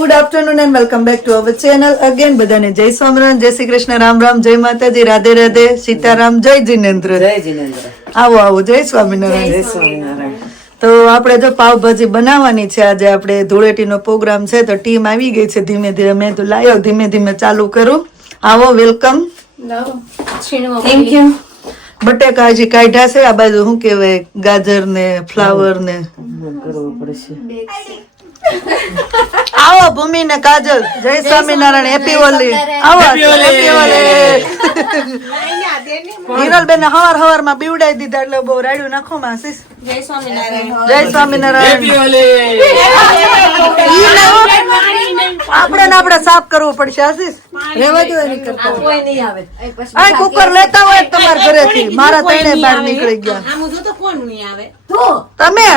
Good afternoon and welcome back to our channel again. બધાને જય સ્વામિનારાયણ, જય શ્રી કૃષ્ણ, રામ રામ, જય માતાજી, રાધે રાધે, સીતારામ, જય જીનેન્દ્ર. આવો આવો, જય સ્વામિનારાયણ. તો આપણે જો પાવભાજી બનાવવાની છે આજે. આપણે ધૂળેટીનો પ્રોગ્રામ છે તો ટીમ આવી ગઈ છે ધીમે ધીમે. મેં તો લાયો ધીમે ધીમે ચાલુ કરું. આવો, વેલકમ. Thank you. બટેકા હજી કાઢ્યા છે. આ બાજુ શું કહેવાય, ગાજર ને ફ્લાવર ને આવો. ભૂમિ ને કાજલ, જય સ્વામિનારાયણ, હેપી હોલી. આવો, હેપી હોલી. હિરલ બેન હવાર હવાર માં બીવડાઈ દીધા એટલે બહુ રાડ્યું નાખો માં. આશીષ, જય સ્વામિનારાયણ, જય સ્વામિનારાયણ. આપણે સાફ કરવું પડશે. આશીષ રેવા દો, એની કરતા કોઈ નહીં આવે. આ કુકર લેતા હોય તમારા ઘરેથી. મારા તણે બહાર નીકળી ગયા. આમ જો તો કોણ નહીં આવે. તમે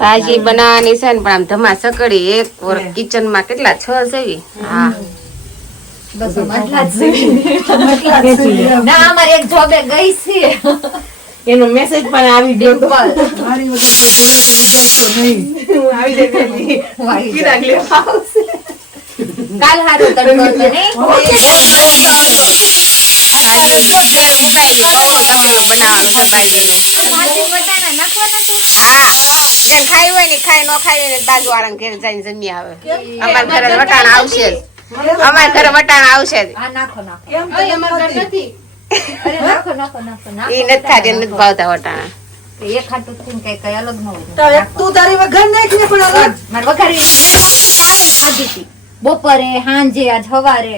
ભાજી બનાવવાની છે ને, પણ આમ ધમા સકડી એક કિચન માં કેટલા 6 જેવી. હા, ના અમારે એક જોબે ગઈ છે, એનો મેસેજ પણ આવી ગયો. મારી વગર તો જોડે કાલ હારું તડકો હતો ને. ખાઈ હોય ને ખાઈ ન ખાઈ હોય ને બાજુ વાળા ઘેર જઈને જમી આવે. અમારા ઘરે વટાણા આવશે જ. અમારા ઘરે વટાણા આવશે જ. ઈ નથી ખાતી, નથી ભાવતા વટાણા. એક હાટું થઈને કઈ અલગ ન હોય. તું તારી વઘાર નાખ ને, પણ અલગ મારે વઘારી કાલે ખાધી હતી બપોરે, સાંજે, આજ સવારે.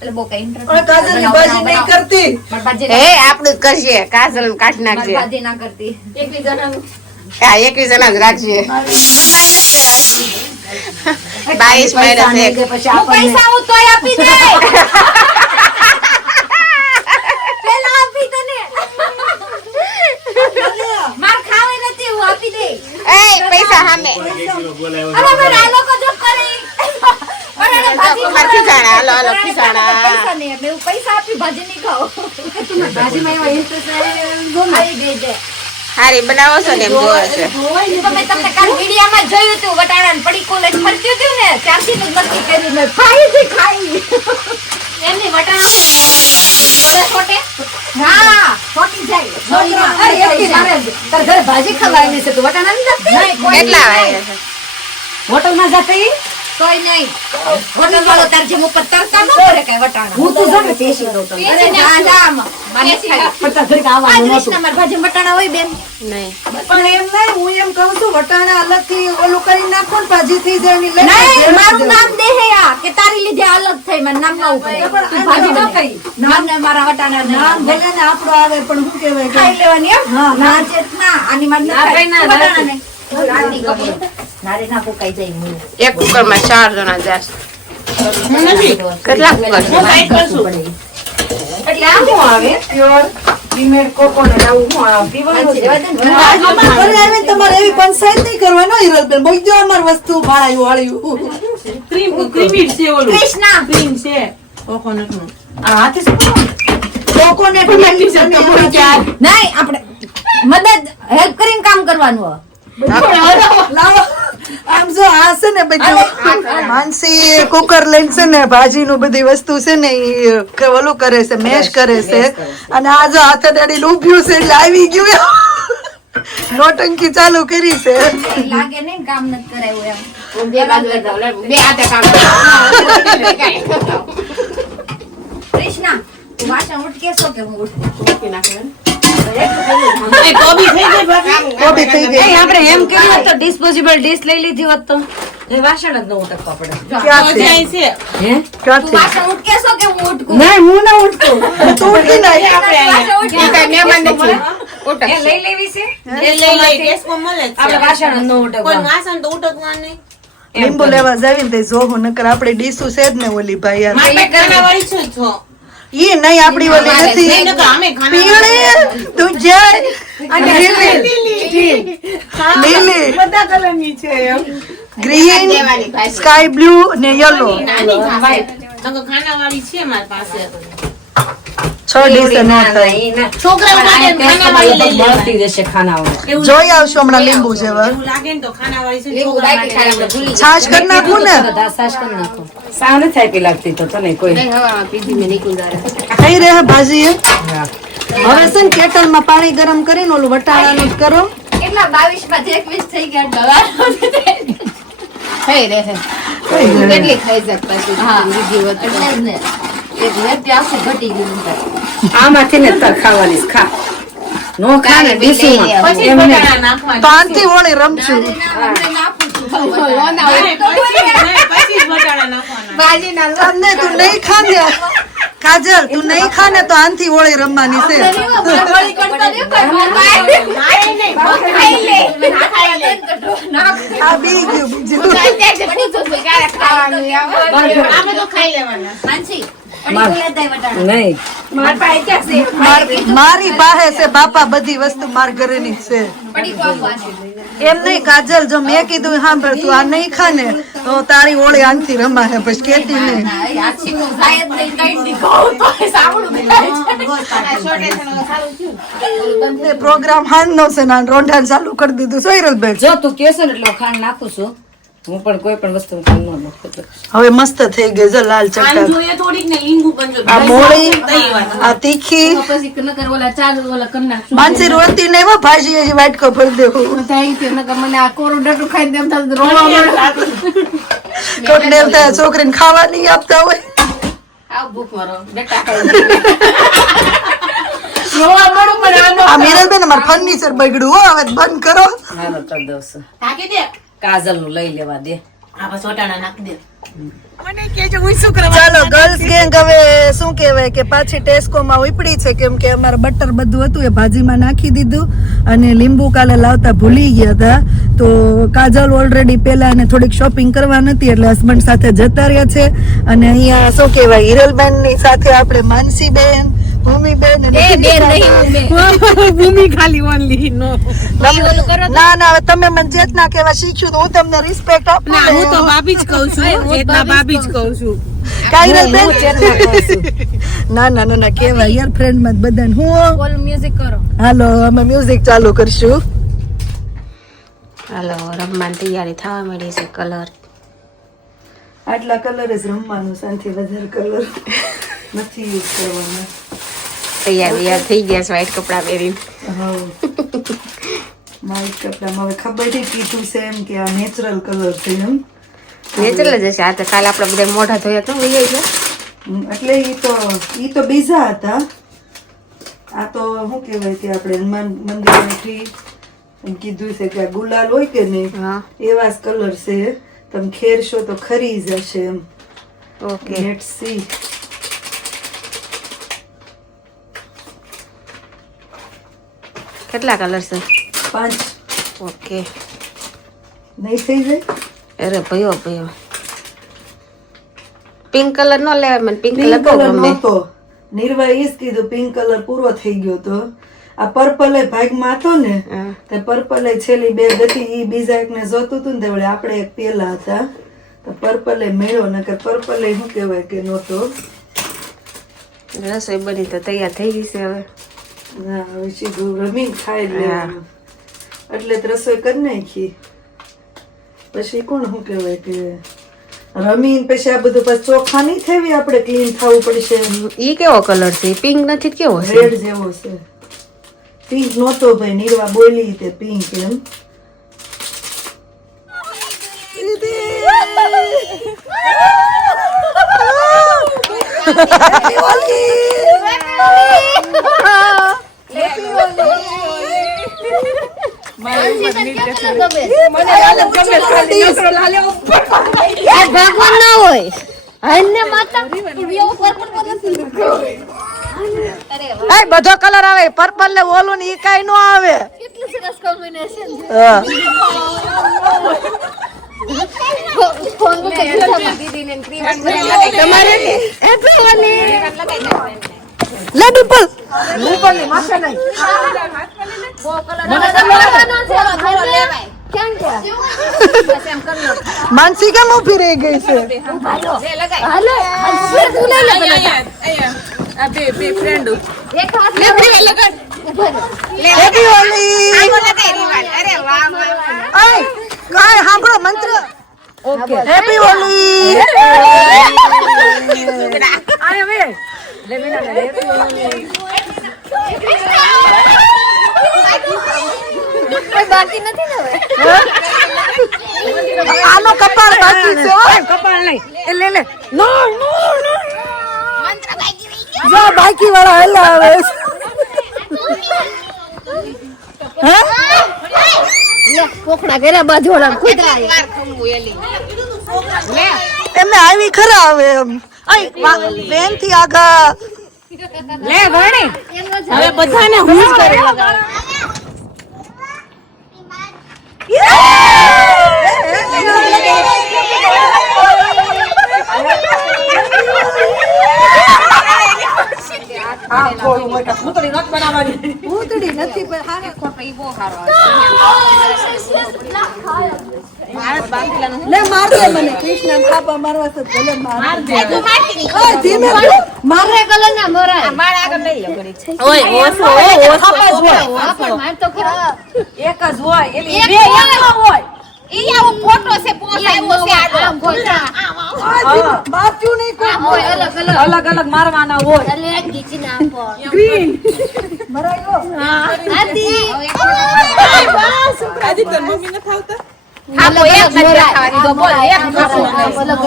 એટલે બહુ કઈ ઇન્ટરેસ્ટ કાજલની ભાજી નહીં કરતી. હે આપણું જ કરશે. કાજલ કાઢી નાખજે. ભાજી ના કરતી. 21 જણા જ રાખજે. 22 મહિના પૈસા હું તોય આપી દે. પેલા આપી તને માર ખાવે નથી, હું આપી દે. એ પૈસા સામે અરે મેં આ લોકો જો કરે. પૈસા નહીં એટલે હું પૈસા આપી ભાજી નહીં ખાઓ. ભાજીમાં એવો ઇન્ટરેસ્ટ આવી ગઈ છે. હારી બનાવો છો ને એમ જોવે છે. તમે તમને કાલ વિડિયામાં જોયું હતું વટાણા ને પડી કોલેજ ફરતી હતી ને, ત્યારથી જ નક્કી કર્યું મેં ખાઈ. એમની વટાણા હોય છોટે હા છોટી જાય. તાર ઘરે ભાજી ખવાય છે, તું વટાણા નથી કેટલા વાગે છે? હોટલ માં જતી તોય નહીં. હોટલ વાળો તાર જેમ ઉપર તરતા ન કરે કઈ વટાણા. હું તો જાને પેશી દઉં તો. અરે ના ના મને ખાઈ પતા ઘરે આવવાનું નહોતું. માર ભાજી વટાણા હોય બેન નહીં. પણ એમ નહીં, હું એમ કહું છું વટાણા અલગ થી ઓલું કરી નાખો ને ભાજી થઈ જાય. નહીં, મારું નામ દે હે આ કે તારી લીધે અલગ થઈ. મને નામ ના ઉપર તું ભાજી ન ખાઈ. નામ ને મારા વટાણા નામ ભલે ને આપણો આવે, પણ શું કહેવાય ખાઈ લેવાની એમ. ના ચેતના આની માર ન ખાઈ. વટાણા નહીં. રાતી કપડો નારે ના ફૂકાઈ જાય મૂળ. એક કુકર માં 4 જણા જશે. કેટલા કુકર છે? એટલે આ શું આવે પ્યોર ડીમેડ કોકોનટ આવું હું આ પીવાનું છે. અમાર ઘરે આવીને તમારે એવી પંચાયત નહીં કરવાનો હિરલબેન. બોલ દો અમાર વસ્તુ ભાળાયું વાળ્યું. ક્રીમી છે ઓલું. કૃષ્ણા ક્રીમ છે કોકોનટ નું. આ હાથે કોકોનટ નહીં, આપણે મદદ હેલ્પ કરીને કામ કરવાનું. લાવો. આમ જો આ છે ને બધું માનસી કુકર લઈને છે ને ભાજી નું બધી વસ્તુ છે ને ઈ ઓલું કરે છે, મેશ કરે છે. અને આ જો હાથે ડાડી ઉભ્યું છે એટલે આવી ગયું. નોટંકી ચાલુ કરી છે. લાગે નહીં કામ નથી કરાયું એમ. બે બાજુ બે હાથે કામ. કૃષ્ણા તું વાસણ ઉઠકે છો કે હું ઉઠતી નાખું? કોબી થઈ ગઈ. આપણે એમ કર્યું તો ડિસ્પોઝેબલ ડીશ લઈ લીધી હોત તો એ વાસણ જ ન ઉટકવા પડે. ક્યાં છે? હે તું વાસણ ઉઠકે છો કે હું ઉઠકું? નહીં, હું ના ઉઠતું. તું ઉઠી નાખ. એ લઈ લેવી છે. એ લઈ લઈ ડેસ્કો મળે છે. આપણે વાસણ જ ન ઉટકવા. કોઈ વાસણ તો ઉટકવા નહીં. લીંબુ લેવા જાવી ને જોવું નકર આપણે ડીસુ છે જ ને ઓલી ભાઈ યાર. મારે ખાનાવાળી છું છો. ઈ નહીં, આપડી ઓલી નથી. પીળી તું જાય અને લીલી બધા કલરની છે. ગ્રીન, સ્કાય બ્લુ ને યલો. ખાનાવાળી છે મારી પાસે. 6 ડીસે ન થાય. છોકરાઓ માટે ખાનાવાળી લઈ લેવાય. મળતી રહેશે ખાનાવાળી. જોઈ આવશું હમણાં લીંબુ જેવા. એવું લાગે ને તો ખાનાવાળી છે ને લીંબુ છોકરા બાકી ખાય, આપણે માટે ભૂલી છાશ કરી નાખું ને. બધા સાસ કરી નાખો. સાવ નથી થાકી લાગતી તો તને કોઈ. જાય. હવામાં પીધી મેં નીકળી થઈ રહે ભાજી એ. હા. હવે છે ને કેટલમાં પાણી ગરમ કરીને ઓલું વટાણાનું જ કરો. કેટલા 22 માં 21 થઈ ગયા દવા થઈ રહેશે. કેટલી ખાઈ જાય પછી બીજી વખત. એટલે જ ને એક વ્યક્તિ આખું ઘટી ગયું આમાંથી ને તાર ખાવાની છે, ખા. નો ખા ને ડીશમાં. પછી એમ નહીં. બટાણા નાખવાના. તો આનથી વળી રમશું. નહીં, પછી જ બટાણા નાખવાના. ભાજી ના લો. તમને તું નહીં ખા ને કાજલ, તું નહીં ખા ને તો આનથી વળી રમવાની છે. આ બી ગયું બીજું. આપણે તો ખાઈ લેવાના. નહીં. મારી પાસે છે બાપા, બધી વસ્તુ માર ઘરેની છે. એમ નહીં કાજલ, જો મેં કીધું સાંભળ તું આ નહીં ખા ને તો તારી ઓળી આનથી રમાશે, પછી કેતી નહીં. પ્રોગ્રામ હાંજનો છે ને રોંઢાણ ચાલુ કરી દીધું. સોયરલબેન જો તું કેસો ને એટલે હું ખાંડ નાખું છું. હું પણ કોઈ પણ વસ્તુ ખાંડ ન નાખું. હવે મસ્ત થઈ ગઈ છે લાલ આમ ચટક. જોઈએ થોડીક ને લીંબુ પણ જો. આ મોળી, દહીં વાળી. આ તીખી. પછી નકર ઓલા ચાર ઓલા કરી નાખશું માનસી રોતી નહીં હો, ભાજી હજી વાટકો ભરી દેવું. થાય છે નકર મને આ કોરું ડટું ખાઈ દેમ થાય રોવા મળે કોકને એમ થાય છોકરીને ખાવા નહીં આપતા હોય. આવ ભૂખ મારો બેટા ખાઈ. રોવા મળું પણ આનો આ મીરલબેન અમાર ફર્નિચર બગડ્યું હો, હવે બંધ કરો. હાલો કરી દઉં છું. ઢાંકી દે. કાજલ નું લઈ લેવા દે. આ બસ વટાણા નાખી દે. ચાલો ગર્લ્સ ગેંગ હવે શું કહેવાય કે પાછી ટેસ્કો માં ઉપડી છે, કેમ કે અમારે બટર બધું હતું એ ભાજીમાં નાખી દીધું અને લીંબુ કાલે લાવતા ભૂલી ગયા હતા. તો કાજલ ઓલરેડી પેલા એને થોડીક શોપિંગ કરવા નથી એટલે હસબન્ડ સાથે જતા રહ્યા છે. અને અહીંયા શું કહેવાય હિરલબેન ની સાથે આપણે માનસીબેન, ભૂમિબેન અને ભૂમિ ખાલી ઓનલી નો. ના ના હવે તમે મને ચેતના કેવા શીખ્યું તો હું તમને રિસ્પેક્ટ આપું ના, ને. હું તો ભાભી જ કહું છું. એકના ભાભી જ કહું છું. ના ના ના ના કેવા યાર ફ્રેન્ડ માં બધાને હું બોલ મ્યુઝિક કરો હાલો અમે મ્યુઝિક ચાલુ કરશું. હાલો રમવાની તૈયારી થવા માંડી છે. કલર આટલા કલર જ રમવાનું, શાંતિ વધારે કલર નથી યુઝ કરવાના. તૈયાર થઈ ગયા છે વ્હાઈટ કપડા પહેરીને. હા માઇક કપડામાં હવે ખબર નહીં કીધું છે એમ કે આ નેચરલ કલર છે એમ. નેચરલ જ હશે. આ તો કાલે આપણે બધા મોઢા ધોયા તો વહી ગયા. એટલે ઈ તો બીજા હતા. આ તો શું કહેવાય કે આપણે હનુમાન મંદિરેથી એમ કીધું છે કે આ ગુલાલ હોય કે નહીં હા એવા જ કલર છે. તમે ખેરશો તો ખરી જશે એમ. ઓકે. Let's see. કેટલા કલર છે? 5 ઓકે. નહીં થઈ જાય. અરે ભયો ભયો પિંક કલર નો લેવાય. મને પિંક કલર પિંક બહુ કલર ગમે. નહોતો. નિર્વાય ઈ જ કીધું પિંક કલર પૂરો થઈ ગયો તો. આ પર્પલ ભાગમાં હતો ને હા. તે પર્પલ છેલ્લી બે હતી ઈ બીજા એકને જોતું હતું ને તે વળી આપણે એક પેલા હતા તો પર્પલ મેળ્યો નકર પર્પલ શું કહેવાય કે નહોતો. રસોઈ બની તો તૈયાર થઈ ગઈ છે હવે. ના હવે સીધું રમીને ખાઈ લેવાનું એટલે જ રસોઈ કરી નાખી. પછી કોણ શું કહેવાય કે રમીને પછી આ બધું પછી ચોખ્ખા નહીં થવી આપણે ક્લીન થવું પડશે. ઈ કેવો કલર છે? પિંક નથી તો કેવો છે? રેડ જેવો છે. પિંક નહોતો ભાઈ, નીરવા બોલી તે પિંક એમ. ભગવાન ના હોય અને માતા બધો કલર આવે પર્પલ ને ઓલું ને ઈ કાઈ નો આવે. કેટલું સરસ કોમ્બિનેશન છે. હા. ફોન મૂકે દીદીને ક્રીમ તમારે ને લે ડિમ્પલ. ડિમ્પલ ની માથે નહીં. માનસી કેમ ઊભી રહી ગઈ છે? આ બે ફ્રેન્ડ એક હાથ લે હેપી હોલી અરે વાહ વાહ આય કાય સાંભળો મંત્ર ઓકે હેપી હોલી આય હવે લે વિના લે કોઈ બાકી નથી ને હવે આનો કપાળ બાકી છે હો. કપાળ નહીં એ લે લે નો નો નો જો બાકી વાળા હેલા આવે હે લે કોકડા ઘરે બાજોડા ખુદા વાર ખમવું એલી લે એમને આવી ખરા આવે એમ આય બેન થી આગા લે ગણી હવે બધાને હું જ કરે ભૂતડી નથી પણ હારે ઈ બહુ સારો લે માર દે મને કૃષ્ણ થાપા મારવા છે ભલે માર દે તું મારતી ઓય ધીમે મારે કલર ના મોરાય માર આગળ લઈ લો ઘડી ઓય ઓછો થાપા જ હોય આ પણ માર તો ખરા એક જ હોય એલી એક બે એક ન હોય ઈ આવો ફોટો છે પોસ આવ્યો છે આમ ગોટા બાજુ નહીં કોઈ આમ હોય અલગ અલગ અલગ અલગ મારવાના હોય એટલે એક ગીચી ના આપો મરાયો આદી આજી તન મમ્મી ન થાવતા હા તો એક જ દેખાવાની તો બોલ એક અલગ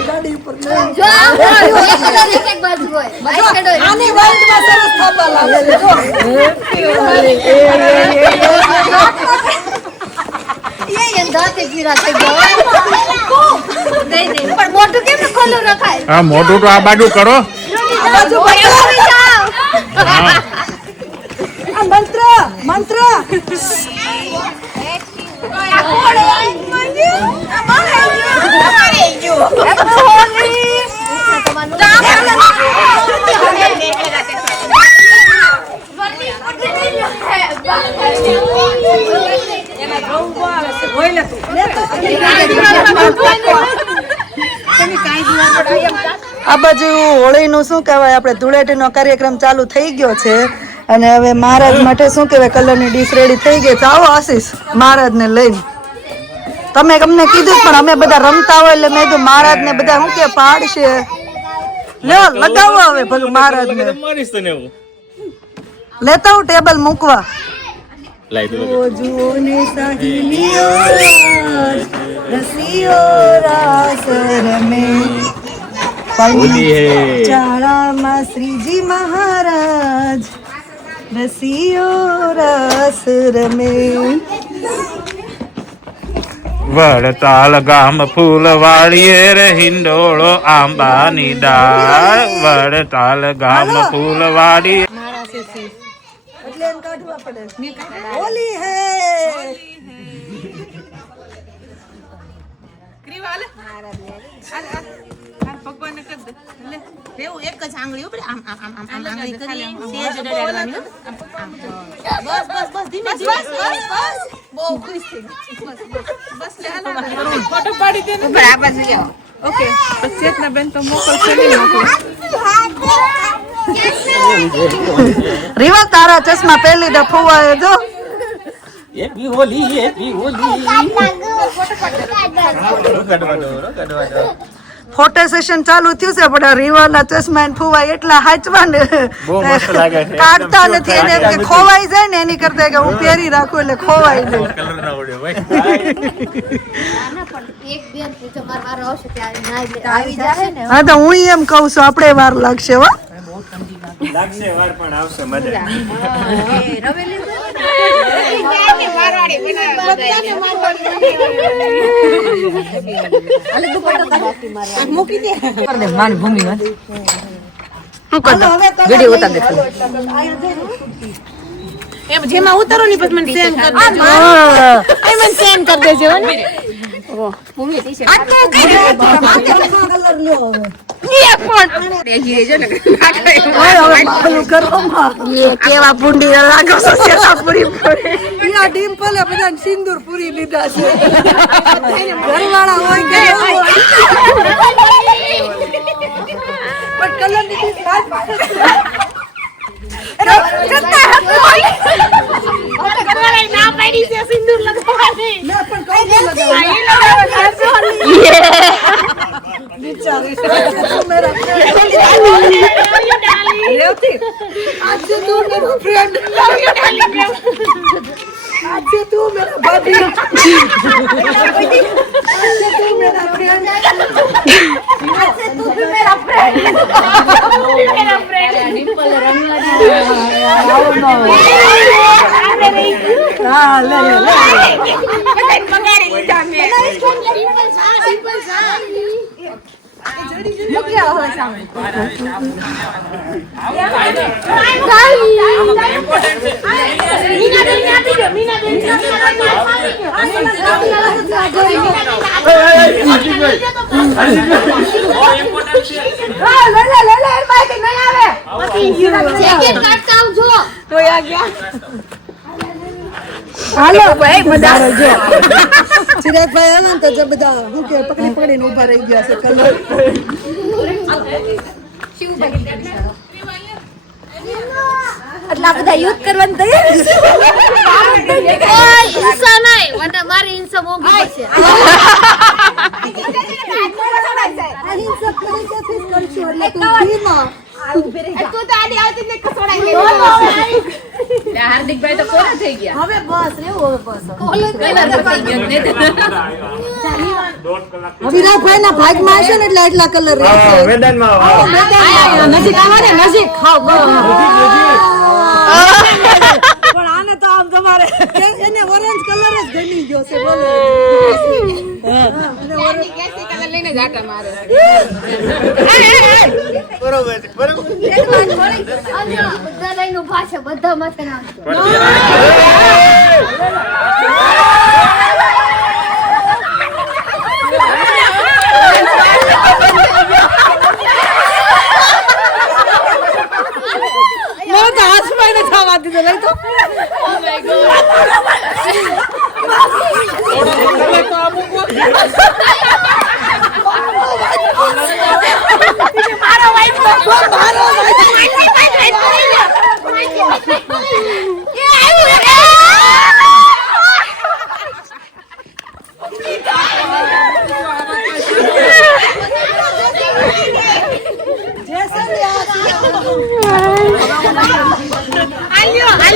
ગાડી ઉપર લે જો આમ હોય એક કલર એક બાજુ હોય બાઈ કડો આની વર્લ્ડમાં સરસ થાપા લાગે છે જો એ દાંતે ગીરા થઈ ગયા દઈ દે પણ મોટું કેમ ખોલું રખાય હા મોઢું તો આ બાજુ કરો બાજુ હા આ મંત્ર મંત્ર આ બાજુ હોળીનું શું કહેવાય આપણે ધૂળેટીનો કાર્યક્રમ ચાલુ થઈ ગયો છે અને હવે મહારાજ માટે શું કહેવાય કલરની ડીશ રેડી થઈ ગઈ છે આવો આશીષ મહારાજને લઈને તમે અમને કીધું પણ અમે બધા રમતા હોય એટલે મેં કીધું મહારાજને બધા શું કે પાડશે લ્યો લગાવો હવે ભલું મહારાજને મારીશ તને હું લેતા હું ટેબલ મૂકવા લાઈ દો જુઓને સાહિલીઓ રસીઓ રાસ રમે હોલી હે ચાળામાં શ્રીજી મહારાજ રસીઓ રસ રમે વડતાલ ગામ ફૂલવાડીએ રે હિંડોળો આંબાની ડાળ વડતાલ ગામ ફૂલવાડી એટલે એને કાઢવા પડે હોલી હે ક્રીવાલે ભગવાનને કર દે લે એવું એક જ આંગળી ઉપર આમ આમ આમ આમ આંગળી કરી સેજ ડડાડવાની બસ બસ બસ ધીમે બસ બસ બસ બહુ ખુશ થઈ બસ લે ફોટો પાડી દે ઉપર આ બાજુ જાઓ ઓકે બસ ચેતના બેન તો મોકલશે નહીં રીવા તારા ચશ્મા પહેલી દફો આવે જો happy Holi happy Holi photo session ચાલુ થયું છે પણ આ રીવાના ચશ્મા ને ફુવાય એટલા હાચવા ને બહુ મસ્ત લાગે છે કાઢતા નથી એને એમ કે ખોવાઈ જાય ને એની કરતા કે હું પહેરી રાખું એટલે ખોવાઈ જાય કલર ના ઉડ્યો ભાઈ ના પણ એક બેન પૂછો માર વારો આવશે ત્યારે ના આવી જાય ને હા તો હું એમ કહું છું આપણે વાર લાગશે હો લાગશે વાર પણ આવશે મજા મારવાડી મૂકી દે મારી ભૂમિ હાલો, હવે કલર વિડીયો લઈ ઉતાર લો. એમ જેમાં ઉતારો ની પછી મને સેન્ડ કરી દેજો એ મને સેન્ડ કરી દેજો ને કલર લ્યો હવે કેવા પૂંડી લાગો છો પૂરી યા ડિમ્પલે બધા સિંદૂર પૂરી લીધા છે ઘરવાળા હોય કે ન હોય. પણ કલર ની વાત ના પાડી છે સિંદૂર લગાવવાની ના પણ કઈ બિચારી તું મેરા રેવતી आज से तू मेरा फ्रेंड आज से तू मेरा भाभी आज से तू मेरा फ्रेंड आज से तू भी मेरा फ्रेंड मेरा फ्रेंड डिम्पल रंगवानी हां ले પગાડી લીધા મેં હાલો ભાઈ મજા જો ચિરાગભાઈ આનંદ તો જે બધા હું કે પકડી પકડીને ઊભા રહી ગયા છે કલર આટલા બધા યુદ્ધ કરવાનું તૈયાર હિંસા નહીં મને મારી હિંસા મોંઘી પડશે અહિંસક તરીકેથી જ કરશું એટલે તું ધીમા તું તો આડી આવતી ને ખસોડાઈ હાર્દિકભાઈ તો કોરા થઈ ગયા હવે બસ રેવું હવે બસ વિરાટભાઈ ના ભાગમાં હશે ને એટલે એટલા કલર રહેશે મેદાનમાં નજીક આવો ને નજીક ખાવ પણ આને તો આમ તમારે એને ઓરેન્જ કલર જ ગમી ગયો છે બોલો અને ઓરેન્જ કેસી કલર લઈને જાટા મારે બરોબર છે બરોબર બધા લઈને ઉભા છે બધા માથે નાખજો મેં તો હાથમાં એને ખાવા દીધો લઈ તો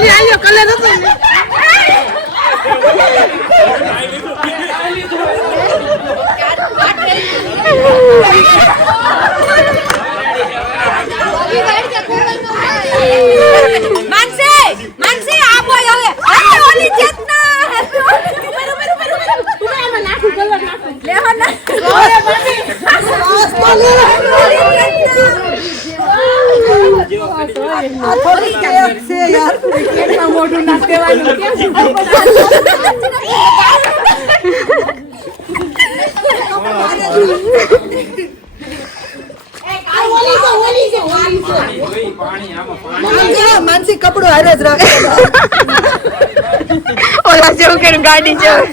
આલ્યો કલર હતો ને માનસી આપો હવે ઓલી ચેતના લેહો ના છે યાર પેટમાં મોઢું નાખ દેવાનું માનસી કપડું હારે જ રાખે ઓલા જેવું કે ગાડી જેવું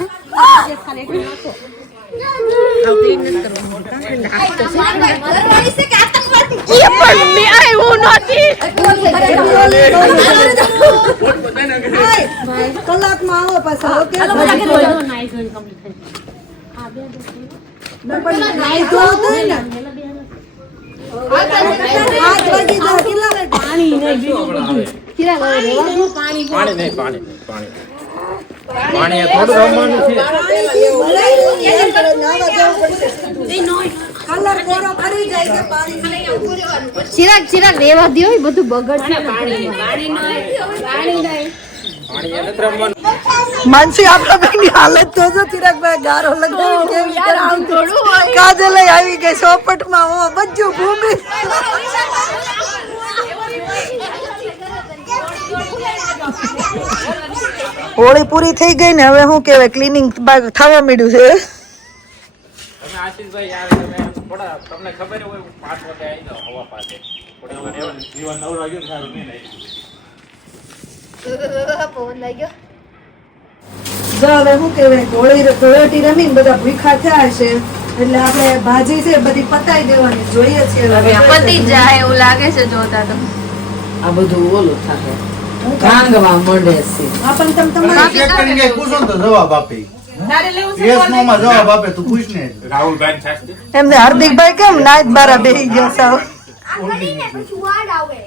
એ પણ મેં આવ્યું નથી કલાકમાં આવો પાછા ઓકે નાઈ ધો તો ને 8 વાગી જાય કેટલા પાણી નહીં પાણી થોડું રમવાનું છે કલર કોરો કરી જાય છે પાણી ચિરાગ રેવા દો એ બધું બગડશે માનસી આપણા બેની હાલત તો જો ચિરાગભાઈ ગારો લગાવી કેવી કરાવું થોડું કાજલ આવી ગઈ સોપટમાં ઓ બધું ભૂમિ હોળી પૂરી થઈ ગઈ ને હવે શું કહેવાય ક્લીનિંગ થવા માંડ્યું છે આશીષભાઈ યાર થોડા તમને ખબર હોય 5 વાગે આવી જાવ હવા પાસે થોડા વાર જીવન નવરો ગયો સારું નહીં લાગ્યું જો હવે શું કહેવાય ધોળેટી રમીને બધા ભૂખા થયા છે એટલે આપણે ભાજી છે બધી પતાઈ દેવાની જોઈએ છે હવે પતી જાય એવું લાગે છે જોતા તો. આ બધું ઓલું થાય ભાંગવા માંડે છે. આ પણ તમે તમારા ચેક કરીને પૂછો ને તો જવાબ આપે તારે લેવું છે યસ નો માં જવાબ આપે તું પૂછ ને રાહુલભાઈ ને શાસ્ત્રી એમને હાર્દિકભાઈ કેમ નાઈટ બારા બેહી ગયા સાવ હું વડ આવે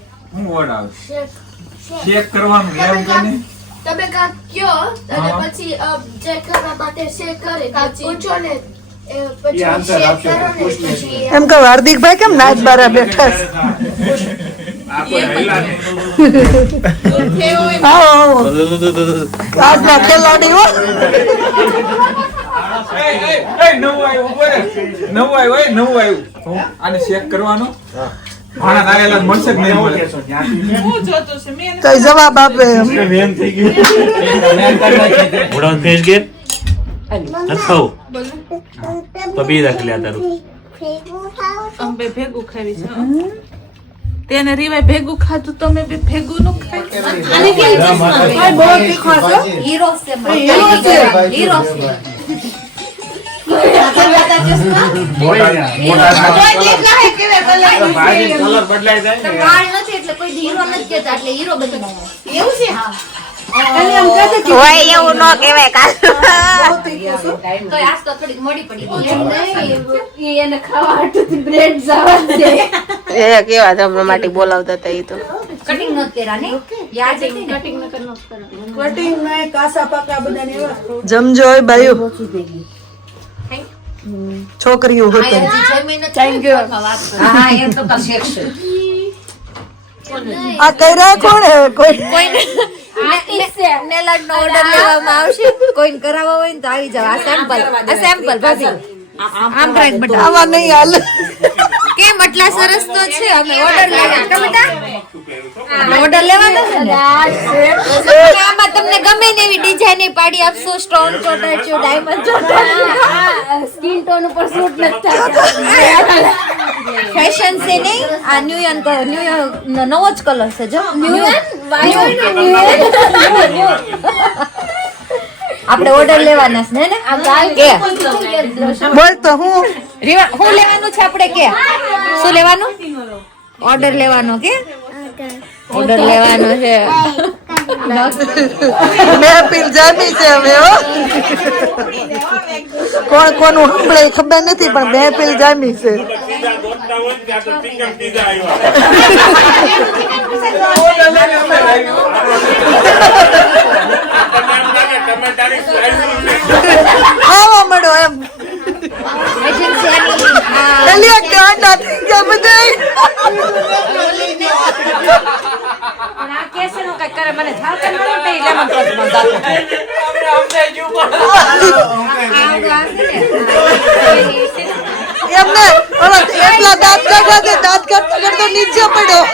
ચેક કરવાનું એવું કે નહીં તમે કાંઈક કયો અને પછી જે કરવા માટે શેર કરે પછી પૂછો ને પછી answer share આપશે, કરો ને પૂછ લે. પછી એમ કહું હાર્દિકભાઈ કેમ નાઈટ બારા બેઠા છે આ કોઈ હૈલા નહીં આવો આવો આજના ખેલાડી હો નવું આવ્યું આને ચેક કરવાનો ભાણા નારેલા મળશે કે નહીં મળે હું જોતો છે મેં કઈ જવાબ આપે એમ ઉડાન ફેસ કે નથાવ પબી રાખ લે તારું અંબે ભેગું ખાવી છે તેને રીવાય ભેગું ખાધું તમે બે ભેગું નું ખાય બહુ તીખો છે હીરો છે હીરો છે. હીરો છે ભાજી કલર બદલાઈ જાય ને વાળ નથી એટલે કોઈ હીરો નથી કહેતા એટલે હીરો બની ગયા એવું છે હા એટલે એમ કહે છે કે હોય એવું ન કહેવાય કાલ. બહુ તીખો છે. તો આજ તો થોડીક મોડી પડી ગઈ એને ખાવા હાટુથી બ્રેડ જવા દે એ કેવા જમવા માટે બોલાવતા હતા એ તો કટિંગ ન કર્યા ને યાદ છે કટિંગ ન કરનો કટિંગ ને કાસા પાકા બધા ને એવા જમજો હોય બાયું છોકરીઓ હોતે થેન્ક યુ હા એમ તો કરશે આ કર્યા કોણ હે કોઈ નેલડ નો ઓર્ડર લેવામાં આવશે કોઈને કરાવવા હોય ને તો આવી જાવ આ સેમ્પલ ભાજી આમ રાઈટ બટા આવા નહીં હાલ કેમ આટલા સરસ તો છે અમે ઓર્ડર લેવા બટા ઓર્ડર લેવાનો છે ને આમાં તમને ગમે ને એવી ડિઝાઇન પાડી આપશું સ્ટોન ચોટાડજો ડાયમંડ ચોટાડજો સ્કિન ટોન ઉપર સૂટ નથી થતા ફેશન છે નહીં આ ન્યુ નવો જ કલર છે જો આપણે ઓર્ડર લેવાના છે ને કે બોલ તો હું હું લેવાનું છે આપણે કે શું લેવાનું ઓર્ડર લેવાનો કે ઓર્ડર લેવાનો છે મહેફિલ જામી છે હવે હો કોણ કોનું સાંભળે એ ખબર નથી પણ મહેફિલ જામી છે સીધા ગોતતા હોય ત્યાં તો ટીકમ સીધા આવ્યા ટમાટાની સ્લાઈસ આવો મળો એમ એલિયા ગાંડા થઈ ગયા બધાય આ કેસે નો કઈ કરે મને થાકે ન તે લેમન ટોસ માં જાતો એમને ઓલો એટલા દાંત કાઢ્યા છે દાંત કાઢતા કાઢતા નીચે પડ્યો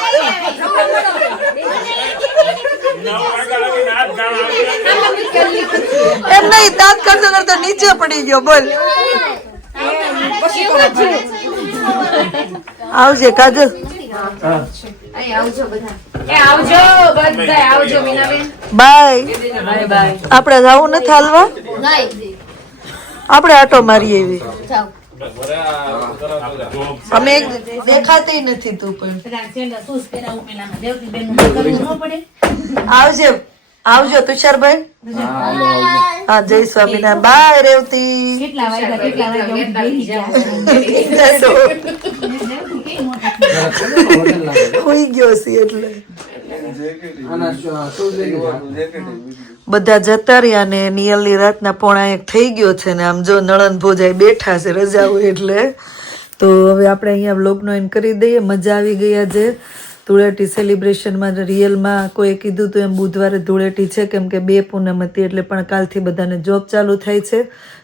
એમ નહીં દાંત કાઢતા કાઢતા નીચે પડી ગયો બોલ આવજે કાજલ આવજો મીનાબેન બાય આપણે જવું નથી હાલવા આપણે આટો મારી એવી અમે દેખાતી નથી તું પણ આવજે આવજો તુષારભાઈ હા જય સ્વામિનારાયણ બાય રેવતી હોઈ ગયો છે એટલે બધા જતા રહ્યા ને નિયલની રાતના 1:30 થઈ ગયો છે ને આમ જો નળન ભોજાઈ બેઠા છે રજા હોય એટલે તો હવે આપણે અહીંયા વ્લોગનો એન્ડ કરી દઈએ મજા આવી ગઈ આજે ધૂળેટી સેલિબ્રેશનમાં રિયલમાં કોઈ કીધું તો એમ બુધવારે ધૂળેટી છે કેમ કે 2 પૂનમ હતી એટલે પણ કાલથી બધાને જોબ ચાલુ થાય છે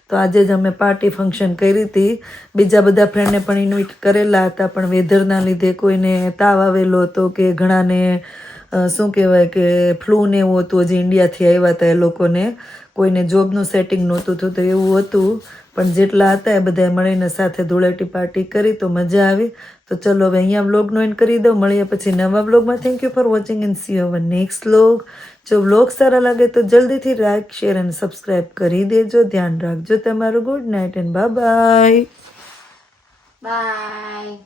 તો આજે જ અમે પાર્ટી ફંક્શન કરી હતી બીજા બધા ફ્રેન્ડને પણ ઇન્વાઇટ કરેલા હતા પણ વેધરના લીધે કોઈને તાવ આવેલો હતો કે ઘણાને શું કહેવાય કે ફ્લૂ ને એવું હતું હજી ઇન્ડિયાથી આવ્યા હતા એ લોકોને કોઈને જોબનું સેટિંગ નહોતું થતું એવું હતું પણ જેટલા હતા એ બધા મળીને સાથે ધૂળેટી પાર્ટી કરી તો મજા આવી. તો ચલો હવે અહીંયા વ્લોગનો એન્ડ કરી દો. મળીએ પછી નવા વ્લોગમાં. Thank you for watching and C you hour next vlog. જો વ્લોગ સારા લાગે તો જલ્દીથી લાઈક શેર અને સબસ્ક્રાઈબ કરી દેજો. ધ્યાન રાખજો તમારું. Good night and bye bye. By.